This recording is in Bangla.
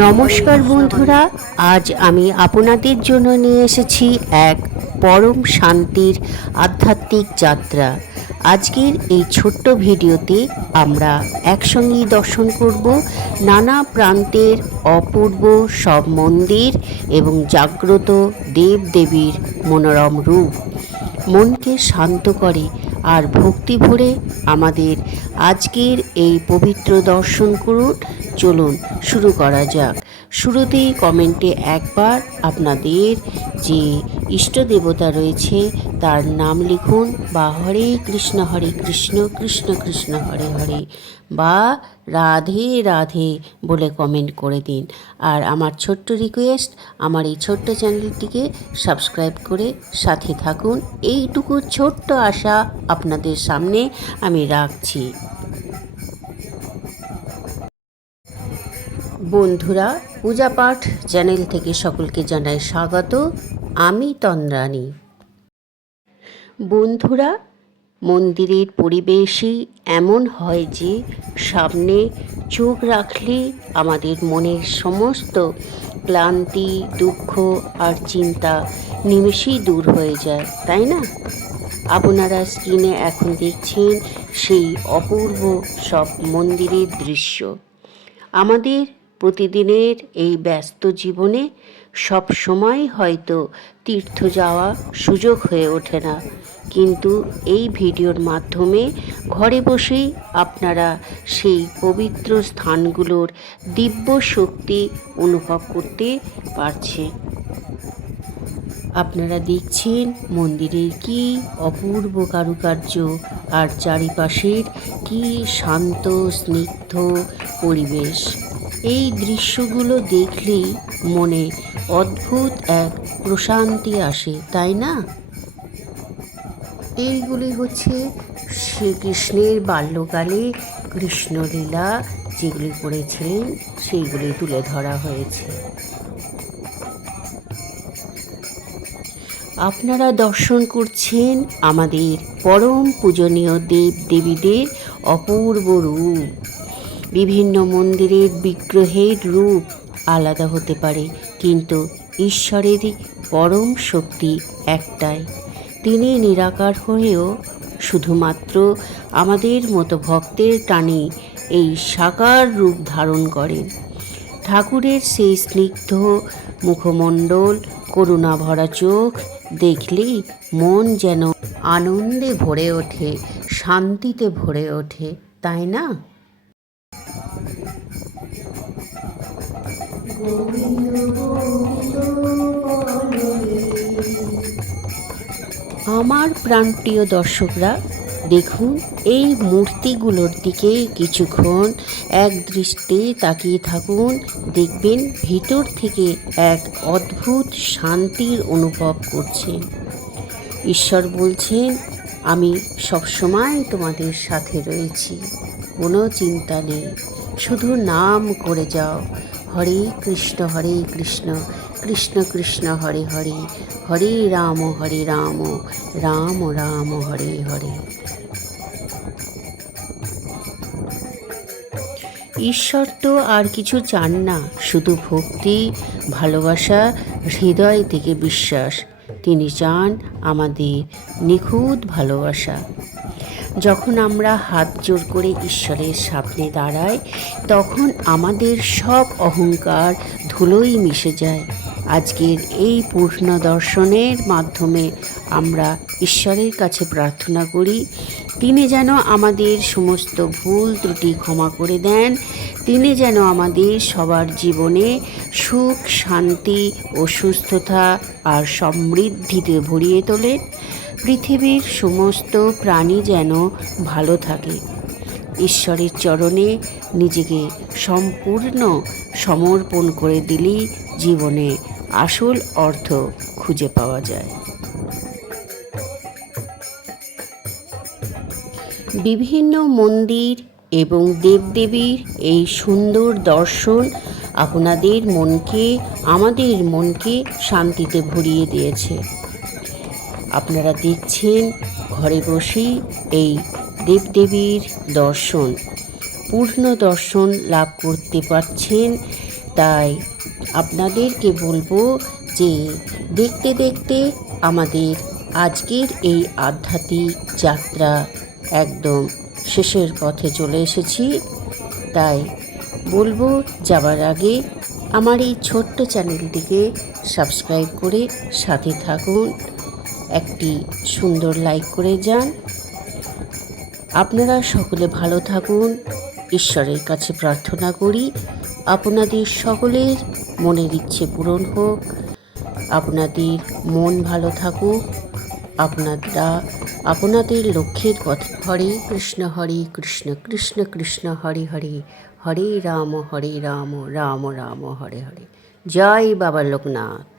নমস্কার বন্ধুরা, আজ আমি আপনাদের জন্য নিয়ে এসেছি এক পরম শান্তির আধ্যাত্মিক যাত্রা। আজকের এই ছোট্ট ভিডিওতে আমরা একসঙ্গেই দর্শন করব নানা প্রান্তের অপূর্ব সব মন্দির এবং জাগ্রত দেবদেবীর মনোরম রূপ। মনকে শান্ত করে আর ভক্তি ভরে আমাদের আজকের এই পবিত্র দর্শন করুন। চলুন শুরু করা যাক। শুরুতেই কমেন্টে একবার আপনাদের যে ইষ্ট দেবতা রয়েছে তার নাম লিখুন, বা হরে কৃষ্ণ কৃষ্ণ কৃষ্ণ হরে হরে, বা রাধে রাধে বলে কমেন্ট করে দিন। আর আমার ছোট্ট রিকোয়েস্ট, আমার এই ছোট্ট চ্যানেলটিকে সাবস্ক্রাইব করে সাথে থাকুন। এইটুকু ছোট্ট আশা আপনাদের সামনে আমি রাখছি। বন্ধুরা, পূজা পাঠ চ্যানেল থেকে সকলকে জানাই স্বাগত। আমি তন্দ্রানী। বন্ধুরা, মন্দিরের পরিবেশই এমন হয় যে সামনে চোখ রাখলে আমাদের মনের সমস্ত ক্লান্তি, দুঃখ আর চিন্তা নিমেষেই দূর হয়ে যায়, তাই না? আপনারা স্ক্রিনে এখন দেখছেন সেই অপূর্ব সব মন্দিরের দৃশ্য। আমাদের প্রতিদিনের এই ব্যস্ত জীবনে সব সময় হয়তো তীর্থ যাওয়া সুযোগ হয়ে ওঠে না, কিন্তু এই ভিডিওর মাধ্যমে ঘরে বসেই আপনারা সেই পবিত্র স্থানগুলোর দিব্য শক্তি অনুভব করতে পারছেন। আপনারা দেখছেন মন্দিরের কি অপূর্ব কারুকার্য আর চারিপাশের কি শান্ত স্নিগ্ধ পরিবেশ। এই দৃশ্যগুলো দেখলেই মনে অদ্ভুত এক প্রশান্তি আসে, তাই না? এইগুলি হচ্ছে শ্রীকৃষ্ণের বাল্যকালে কৃষ্ণলীলা যেগুলি করেছিলেন সেইগুলি তুলে ধরা হয়েছে। আপনারা দর্শন করছেন আমাদের পরম পূজনীয় দেব দেবীদের অপূর্ব রূপ। বিভিন্ন মন্দিরের বিগ্রহের রূপ আলাদা হতে পারে, কিন্তু ঈশ্বরেরই পরম শক্তি একটাই। তিনি নিরাকার হয়েও শুধুমাত্র আমাদের মতো ভক্তের টানে এই সাকার রূপ ধারণ করেন। ঠাকুরের সেই স্নিগ্ধ মুখমণ্ডল, করুণা ভরা চোখ দেখলেই মন যেন আনন্দে ভরে ওঠে, শান্তিতে ভরে ওঠে, তাই না? আমার প্রাণপ্রিয় দর্শকরা, দেখুন এই মূর্তিগুলোর দিকে কিছুক্ষণ এক দৃষ্টি তাকিয়ে থাকুন। দেখবেন ভিতর থেকে এক অদ্ভুত শান্তির অনুভব করছেন। ঈশ্বর বলছেন, আমি সবসময় তোমাদের সাথে রয়েছি, কোনো চিন্তা নেই, শুধু নাম করে যাও, হরে কৃষ্ণ কৃষ্ণ কৃষ্ণ হরে হরে, হরে রাম রাম রাম হরে হরে। ঈশ্বর তো আর কিছু চান না, শুধু ভক্তি, ভালোবাসা, হৃদয় থেকে বিশ্বাস। তিনি চান আমাদের নিখুঁত ভালোবাসা। যখন আমরা হাত জোড় করে ঈশ্বরের সামনে দাঁড়াই, তখন আমাদের সব অহংকার ধুলোয় মিশে যায়। আজকের এই পূর্ণ দর্শনের মাধ্যমে আমরা ঈশ্বরের কাছে প্রার্থনা করি, তিনি যেন আমাদের সমস্ত ভুল ত্রুটি ক্ষমা করে দেন। তিনি যেন আমাদের সবার জীবনে সুখ, শান্তি ও সুস্থতা আর সমৃদ্ধিতে ভরিয়ে তোলেন। পৃথিবীর সমস্ত প্রাণী যেন ভালো থাকে। ঈশ্বরের চরণে নিজেকে সম্পূর্ণ সমর্পণ করে দিলেই জীবনে আসল অর্থ খুঁজে পাওয়া যায়। বিভিন্ন মন্দির এবং দেবদেবীর এই সুন্দর দর্শন আপনাদের মনকে, আমাদের মনকে শান্তিতে ভরিয়ে দিয়েছে। আপনারা দেখছেন ঘরে বসেই এই দেবদেবীর দর্শন, পূর্ণ দর্শন লাভ করতে পারছেন। তাই আপনাদেরকে বলবো যে দেখতে দেখতে আমাদের আজকের এই আধ্যাত্মিক যাত্রা একদম শেষের পথে চলে এসেছি। তাই বলবো যাবার আগে আমার এই ছোট্ট চ্যানেলটিকে সাবস্ক্রাইব করে সাথে থাকুন, একটি সুন্দর লাইক করে যান। আপনারা সকলে ভালো থাকুন, ঈশ্বরের কাছে প্রার্থনা করি আপনাদের সকলের মনের ইচ্ছে পূরণ হোক, আপনাদের মন ভালো থাকুক, আপনারা আপনাদের লক্ষ্যের পথে। হরে কৃষ্ণ কৃষ্ণ কৃষ্ণ হরে হরে, হরে রাম রাম রাম হরে হরে। জয় বাবা লোকনাথ।